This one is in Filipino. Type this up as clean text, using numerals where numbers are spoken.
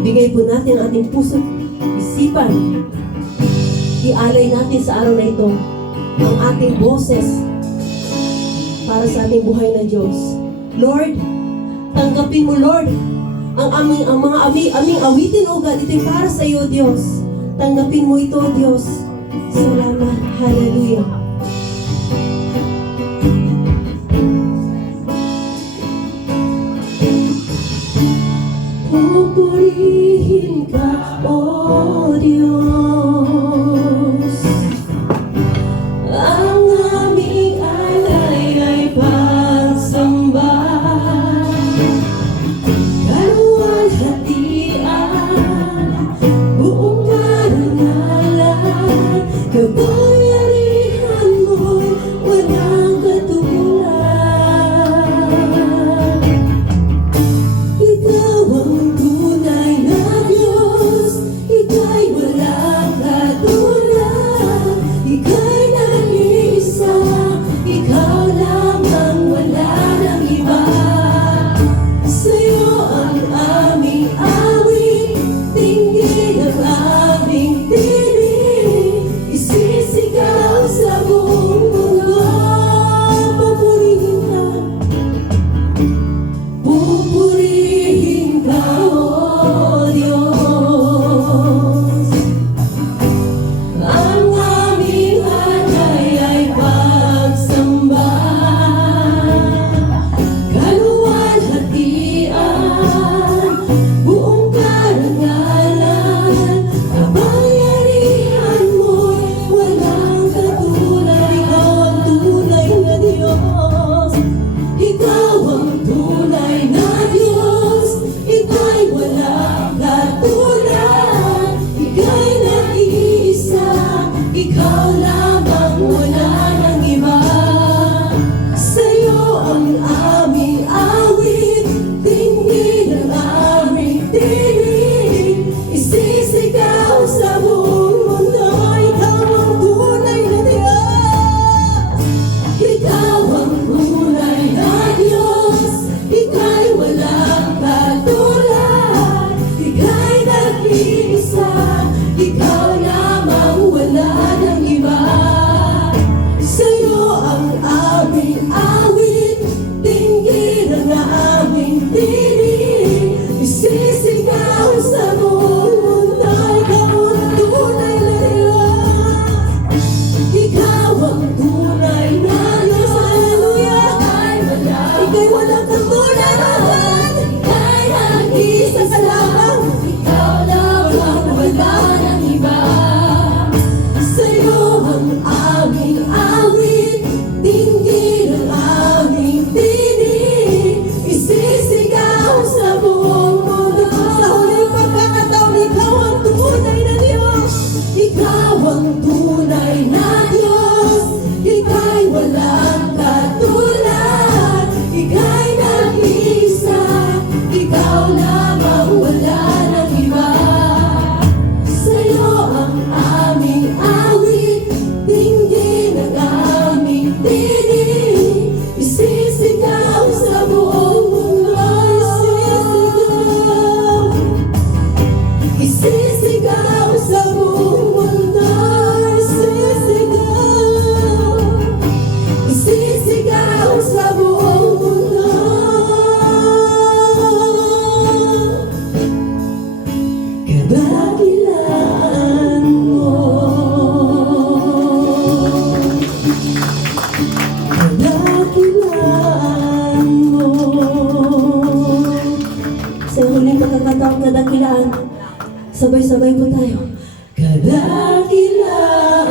Bigay po natin ang ating puso, isipan. Ialay natin sa araw na ito ang ating boses para sa ating buhay na Diyos. Lord, tanggapin mo, Lord, ang aming awitin, O God, ito'y para sa iyo, Diyos. Tanggapin mo ito, Diyos. Salamat. Hallelujah. Pupurihin ka, O Diyos. Ang aming alay ay pagsamba. Kaluwalhatian, buong karangalan, kapangyarihan mo'y walang katulad. Ikaw ang tunay na Diyos, ika'y walang katulad. Ika'y nag-iisa, ikaw lamang, wala nang iba. Sa'yo ang aming awit, tingin ang aming tinig, isisigaw sa buong mundo. Pupurihin ka, pupurihin ka, O Diyos. Ang aming alay ay pagsamba. Kaluwalhatian, buong karangalan, kapangyarihan mo'y walang katulad. Ikaw ang tunay na Diyos. Ikaw ang tunay na Diyos. Ika'y walang katulad. Ika'y nag-iisa, ikaw lamang, wala nang iba. Sa'yo ang aming awit, tingin ang aming tinig, isisigaw sa buong mundo. Ikaw ang tunay na Diyos. Ikaw ang tunay na Diyos. Ika'y walang katulad. Ika'y nag-iisa, ikaw lamang, wala nang iba. Sa'yo ang aming awit, tingin ang aming tinig, isisigaw sa buong mundo. Ikaw ang tunay na Diyos. Ikaw ang tunay na Diyos. Hallelujah. Ika'y walang katulad, O God. Ika'y nag-iisa ka lang. Ikaw lamang, wala nang iba. Sa'yo ang aming awit, tingin ang aming tinig, isisigaw sa buong mundo. Sa huling pagkakataon, ikaw ang tunay na Diyos. Ikaw ang tunay na Diyos. Ika'y walang katulad. Ika'y nag-iisa, ikaw lamang, wala nang iba. Sa'yo ang aming awit, tingin ang aming tinig, isisigaw sa buong mundo. Isisigaw sa buong mundo. Isisigaw sa buong mundo. Kadakilaan mo, kadakilaan mo. Sa huling pagkakataon na dakilaan, sabay-sabay po tayo. Kadakilaan